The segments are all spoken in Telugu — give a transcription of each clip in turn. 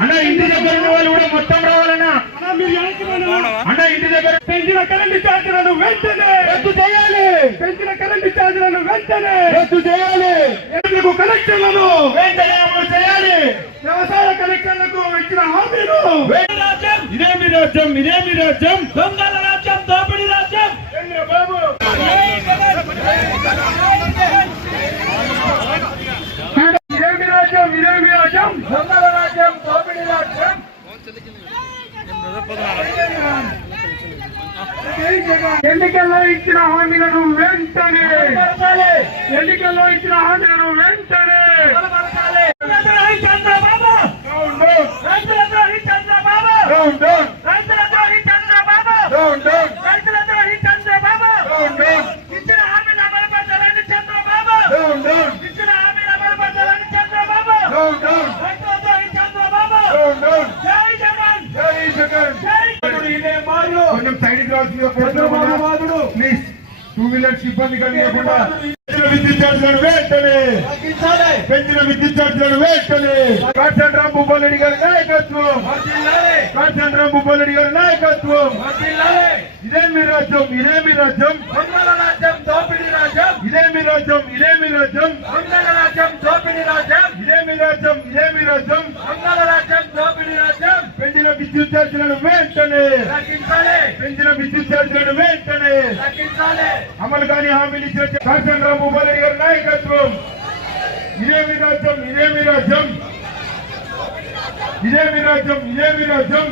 అన్న ఇంటి దగ్గర ఉన్న వాళ్ళు కూడా మొత్తం రావాలన్నా. అన్న ఇంటి దగ్గర పెంచిన కరెంటు ఛార్జీలను వెంటనే రద్దు చేయాలి. పెంచిన కరెంటు ఛార్జీలను వెంటనే రద్దు చేయాలి. ఎందుకు కనెక్షన్లను? వెంటనే అమలు చేయాలి. వ్యవసాయ కనెక్షన్లకు ఇచ్చిన హామీలు ఇదేమి రాజ్యం ఇదేమి రాజ్యం దొంగల రాజ్యం దోపిడీ రాజ్యం. చంద్రబాబు ఇదేమి రాజ్యం ఇదేమి రాజ్యం దొంగల రాజ్యం దోపిడీ రాజ్యం ఎన్నికల్లో ఇచ్చిన హామీలను వెంటనే ఎన్నికల్లో ఇచ్చిన హామీలను వెంటనే చంద్రబాబు రైతులద్రోహి చంద్రబాబు డౌన్ డౌన్ రైతులద్రోహి చంద్రబాబు డౌన్ డౌన్ రైతులద్రోహి చంద్రబాబు డౌన్ డౌన్ ఇచ్చిన హామీలు అమలు పరచాలని చంద్రబాబు డౌన్ డౌన్ ఇచ్చిన హామీలు అమలు పరచాలని చంద్రబాబు డౌన్ డౌన్ రైతులద్రోహి చంద్రబాబు డౌన్ డౌన్ జై జగన్ జై జగన్ జై జగన్ ఇదే మారు కొంచెం సైడ్ రావాల్సిందిగా చంద్రబాబు ప్లీజ్ టూ వీలర్స్ ఇబ్బంది కలిగకుండా విద్యుత్ ఛార్జీలను వెంటనే పెంచిన విద్యుత్ ఛార్జీలను వెంటనే కాచంద్రం భూపాలరెడ్డి గారి నాయకత్వం. వర్ధిల్లాలి కాచంద్రం భూపాలరెడ్డి గారి నాయకత్వం. వర్ధిల్లాలి ఇదే మీ రాజ్యం ఇదే మీ రాజ్యం. రాజ్యం దోపిడీ రాజ్యం. ఇదే మీ రాజ్యం ఇదే మీ రాజ్యం. రాజ్యం దోపిడీ రాజ్యం. ఇదే మీ రాజ్యం ఇదే మీ రాజ్యం. రాజ్యం దోపిడీ రాజ్యం. పెంచిన విద్యుత్ ఛార్జీలను వెంటనే పెంచిన విద్యుత్ ఛార్జీలను వెంటనే అమలు కాని హామీలు ఇచ్చిన కాచంద్రం భూపాలరెడ్డి గారి నాయకత్వం. ఇదే మీ రాజ్యం? ఇదే మీ రాజ్యం? ఇదే మీ రాజ్యం? ఇదే మీ రాజ్యం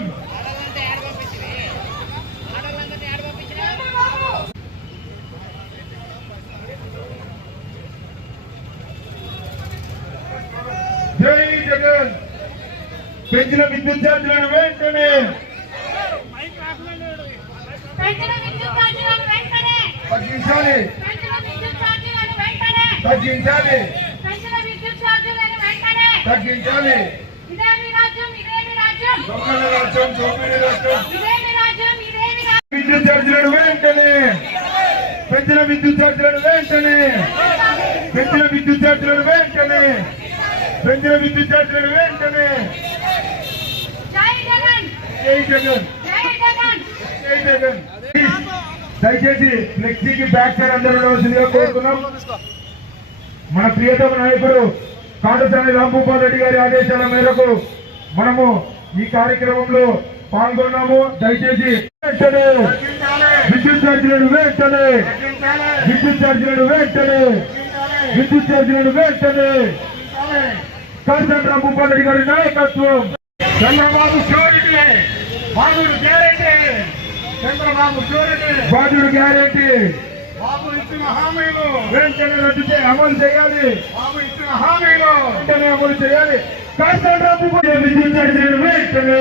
జై జగన్ పెంచిన విద్యుత్ ఛార్జీలను వెంటనే తగ్గించాలి. తగ్గించాలి. తగ్గించాలి. విద్యుత్ ఛార్జీలను వెంటనే పెంచిన విద్యుత్ ఛార్జీలను వెంటనే పెంచిన విద్యుత్ ఛార్జీలను వెంటనే పెంచిన విద్యుత్ ఛార్జీలను వెంటనే జై జగన్ జై జగన్ జై జగన్ జై జగన్ దయచేసి ఫ్లెక్సీకి బ్యాక్ సైడ్ అందరూ ఉండవలసిందిగా కోరుతున్నాం. మన ప్రియతమ నాయకుడు కాటసాని రాంభూపాల్ రెడ్డి గారి ఆదేశాల మేరకు మనము ఈ కార్యక్రమంలో పాల్గొన్నాము. దయచేసి విద్యుత్ ఛార్జీలను వెంటనే విద్యుత్ ఛార్జీలను వెంటనే విద్యుత్ ఛార్జీలను వెంటనే కాటసాని రాంభూపాల్ రెడ్డి గారి నాయకత్వం. చంద్రబాబు షూరిటీ బాబుడు గ్యారెంటీ. చంద్రబాబు షూరిటీ బాబుడు గ్యారెంటీ. బాబు ఇచ్చిన హామీలు. వెంటనే రద్దు అమలు చేయాలి. బాబు ఇచ్చిన హామీలు. వెంటనే అమలు చేయాలి. కాంట్రాక్టర్ విద్యుత్ ఛార్జీలను వెంటనే.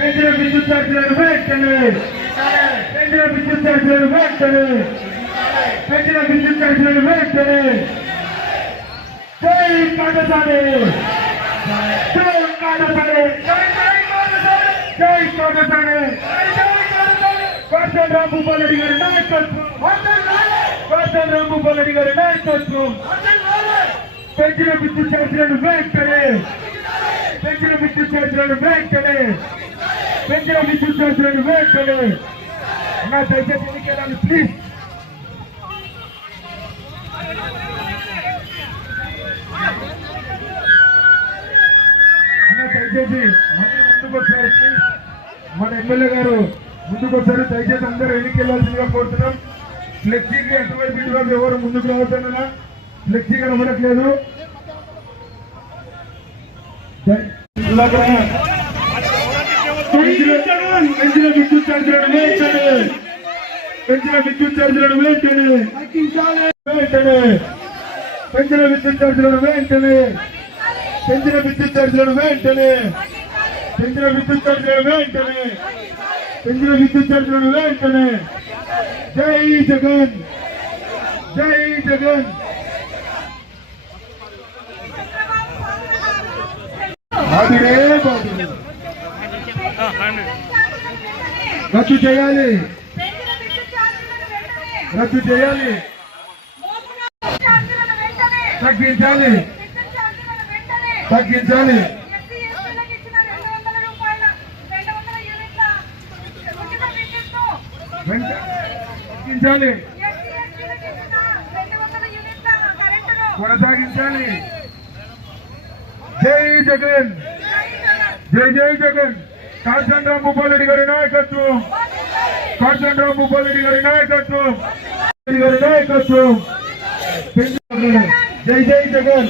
పెంచిన విద్యుత్ ఛార్జీలను వెంటనే. పెంచిన విద్యుత్ ఛార్జీలను వెంటనే. పెంచిన విద్యుత్ ఛార్జీలను వెంటనే. జై కాటసాని. జై కాటసాని. జై కాటసాని కాటన్ రాంభూపాల్ రెడ్డి గారి నాయకత్వం. కాటన్ రాంభూపాల్ రెడ్డి గారి నాయకత్వం. పెంచిన విద్యుత్ ఛార్జీలను వెంటనే. పెంచిన విద్యుత్ ఛార్జీలను వెంటనే. పెంచిన విద్యుత్ ఛార్జీలను వెంటనే. నా దయచేసి ఎన్నికేయాలి ప్లీజ్ అన్నా దయచేసి మళ్ళీ మన ఎమ్మెల్యే గారు ముందుకొచ్చారు. దయచేసి అందరూ ఎన్నికెళ్ళాల్సిందిగా కోరుతున్నాం. ఫ్లెక్సీకి అటువైపు ఇటువైపు ఎవరు ముందుకు రావద్దన్నా ఫ్లెక్సీ కనబడట్లేదు పెంచిన విద్యుత్ ఛార్జీలను వెంటనే పెంచిన విద్యుత్ ఛార్జీలను వెంటనే వెంటనే పెంచిన విద్యుత్ ఛార్జీలను వెంటనే పెంచిన విద్యుత్ ఛార్జీలను వెంటనే. పెంచిన విద్యుత్ ఛార్జీలను వెంటనే. పెంచిన విద్యుత్ ఛార్జీలను వెంటనే. జై జగన్. జై జగన్. బాధుడే రద్దు చేయాలి. రద్దు చేయాలి. తగ్గించాలి. తగ్గించాలి ఎస్సీ ఎస్టీలకు ఇచ్చిన రెండు వందల రూపాయల రెండు వందల యూనిట్ల ఉచిత విద్యుత్తు వెంటనే తగ్గించాలి కొనసాగించాలి. జై జగన్. జై జై జగన్. కాసండ్రామ్ భూపాలరెడ్డి గారి నాయకత్వం. కాసండ్రామ్ భూపాలరెడ్డి గారి నాయకత్వం. గారి నాయకత్వం. జై జై జగన్.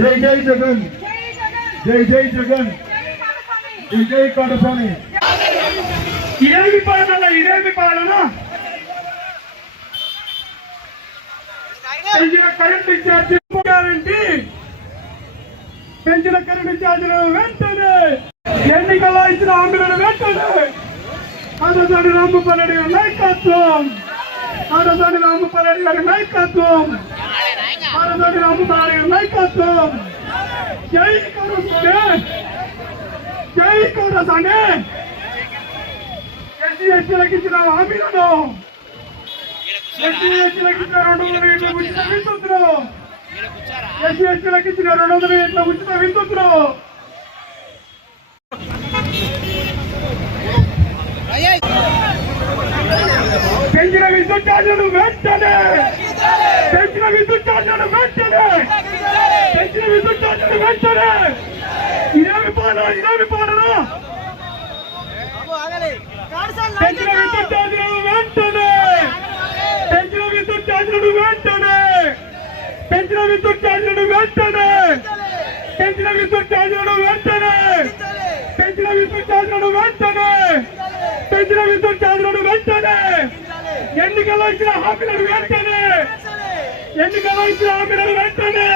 జై జై జగన్. జై జై జగన్. జై జై జై కాటస్వామి. ఇదేమి పాలన? ఇదేమి పాలన? పెంచిన కరెంటు ఛార్జీ గ్యారంటీ. పెంచిన కరెంటు ఛార్జీలను వెంటనే ఎన్నికల్లో ఇచ్చిన హామీలను వెంటనే ఆడదాడి రామపల్లెడి గారి నాయకత్వం. ఆడదాడి రామపల్లెడి గారి నాయకత్వం. ఆడదాడి రామపల్లెడి గారి నాయకత్వం. జై కరుణే జై కరుణే ఎస్సీ ఎస్టీలకు ఇచ్చిన హామీలను ఎస్సీ ఎస్టీలకు ఇచ్చిన రెండు వందల యూనిట్ల ఉచిత విద్యుత్తును ఎస్సీ ఎస్టీలకు ఇచ్చిన రెండు వందల యూనిట్ల ఉచిత విద్యుత్తును పెంచిన విద్యుత్ ఛార్జీలు వెంటనే. పెంచిన విద్యుత్ ఛార్జీలు వెంటనే. పెంచిన విద్యుత్ ఛార్జీలు వెంటనే. ఇదేమి పాలన ఇదేమి పాలన పెంచిన విద్యుత్ ఛార్జీలను వెంటనే! పెంచిన విద్యుత్ ఛార్జీలను వెంటనే! పెంచిన విద్యుత్ ఛార్జీలను వెంటనే! పెంచిన విద్యుత్ ఛార్జీలను వెంటనే! పెంచిన విద్యుత్ ఛార్జీలను వెంటనే! పెంచిన విద్యుత్ ఛార్జీలను వెంటనే! ఎన్నికల్లో ఇచ్చిన హామీలను వెంటనే! ఎన్నికల్లో ఇచ్చిన హామీలను వెంటనే!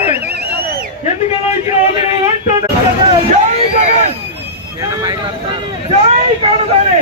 ఎన్నికల్లో ఇచ్చిన హామీలను వెంటనే! జై జగన్! జై కాడుదాని